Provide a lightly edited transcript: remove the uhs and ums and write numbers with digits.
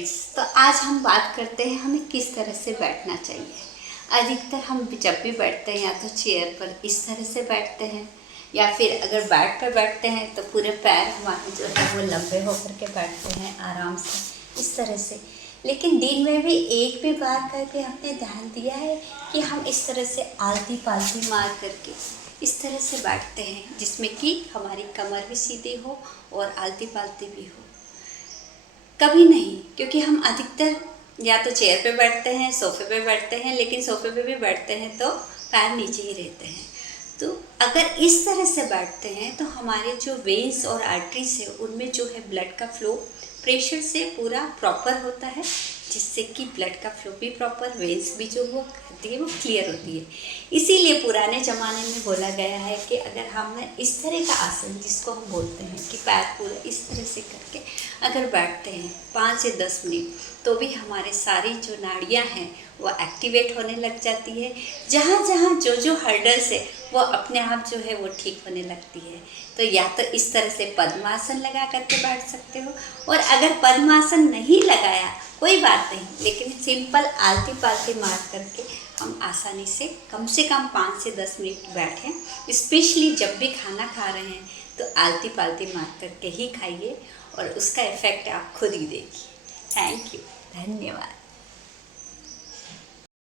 Friends, तो आज हम बात करते हैं हमें किस तरह से बैठना चाहिए। अधिकतर हम जब भी बैठते हैं या तो चेयर पर इस तरह से बैठते हैं, या फिर अगर बेड पर बैठते हैं तो पूरे पैर हमारे जो है वो लंबे होकर के बैठते हैं आराम से इस तरह से। लेकिन दिन में भी एक भी बार करके हमने ध्यान दिया है कि हम इस तरह से आलती पालती मार करके इस तरह से बैठते हैं, जिसमें कि हमारी कमर भी सीधी हो और आलती पालती भी हो। कभी नहीं, क्योंकि हम अधिकतर या तो चेयर पे बैठते हैं, सोफ़े पे बैठते हैं, लेकिन सोफ़े पे भी बैठते हैं तो पैर नीचे ही रहते हैं। तो अगर इस तरह से बैठते हैं तो हमारे जो वेन्स और आर्टरीज है उनमें जो है ब्लड का फ्लो प्रेशर से पूरा प्रॉपर होता है, जिससे कि ब्लड का फ्लो भी प्रॉपर, वेन्स भी जो वो होती है वो क्लियर होती है। इसीलिए पुराने ज़माने में बोला गया है कि अगर हम इस तरह का आसन, जिसको हम बोलते हैं कि पैर पूरा इस तरह से करके अगर बैठते हैं 5 से 10 मिनट, तो भी हमारे सारी जो नाड़ियाँ हैं वो एक्टिवेट होने लग जाती है। जहाँ जहाँ जो जो हर्डल्स है वो अपने आप जो है वो ठीक होने लगती है। तो या तो इस तरह से पद्मासन लगा करके बैठ सकते हो, और अगर पद्मासन नहीं लगाया कोई बात नहीं, लेकिन सिंपल आलती पालती मार करके हम आसानी से कम 5 से 10 मिनट बैठें। स्पेशली जब भी खाना खा रहे हैं तो आलती पालती मार करके ही खाइए, और उसका इफ़ेक्ट आप खुद ही देखिए। थैंक यू, धन्यवाद।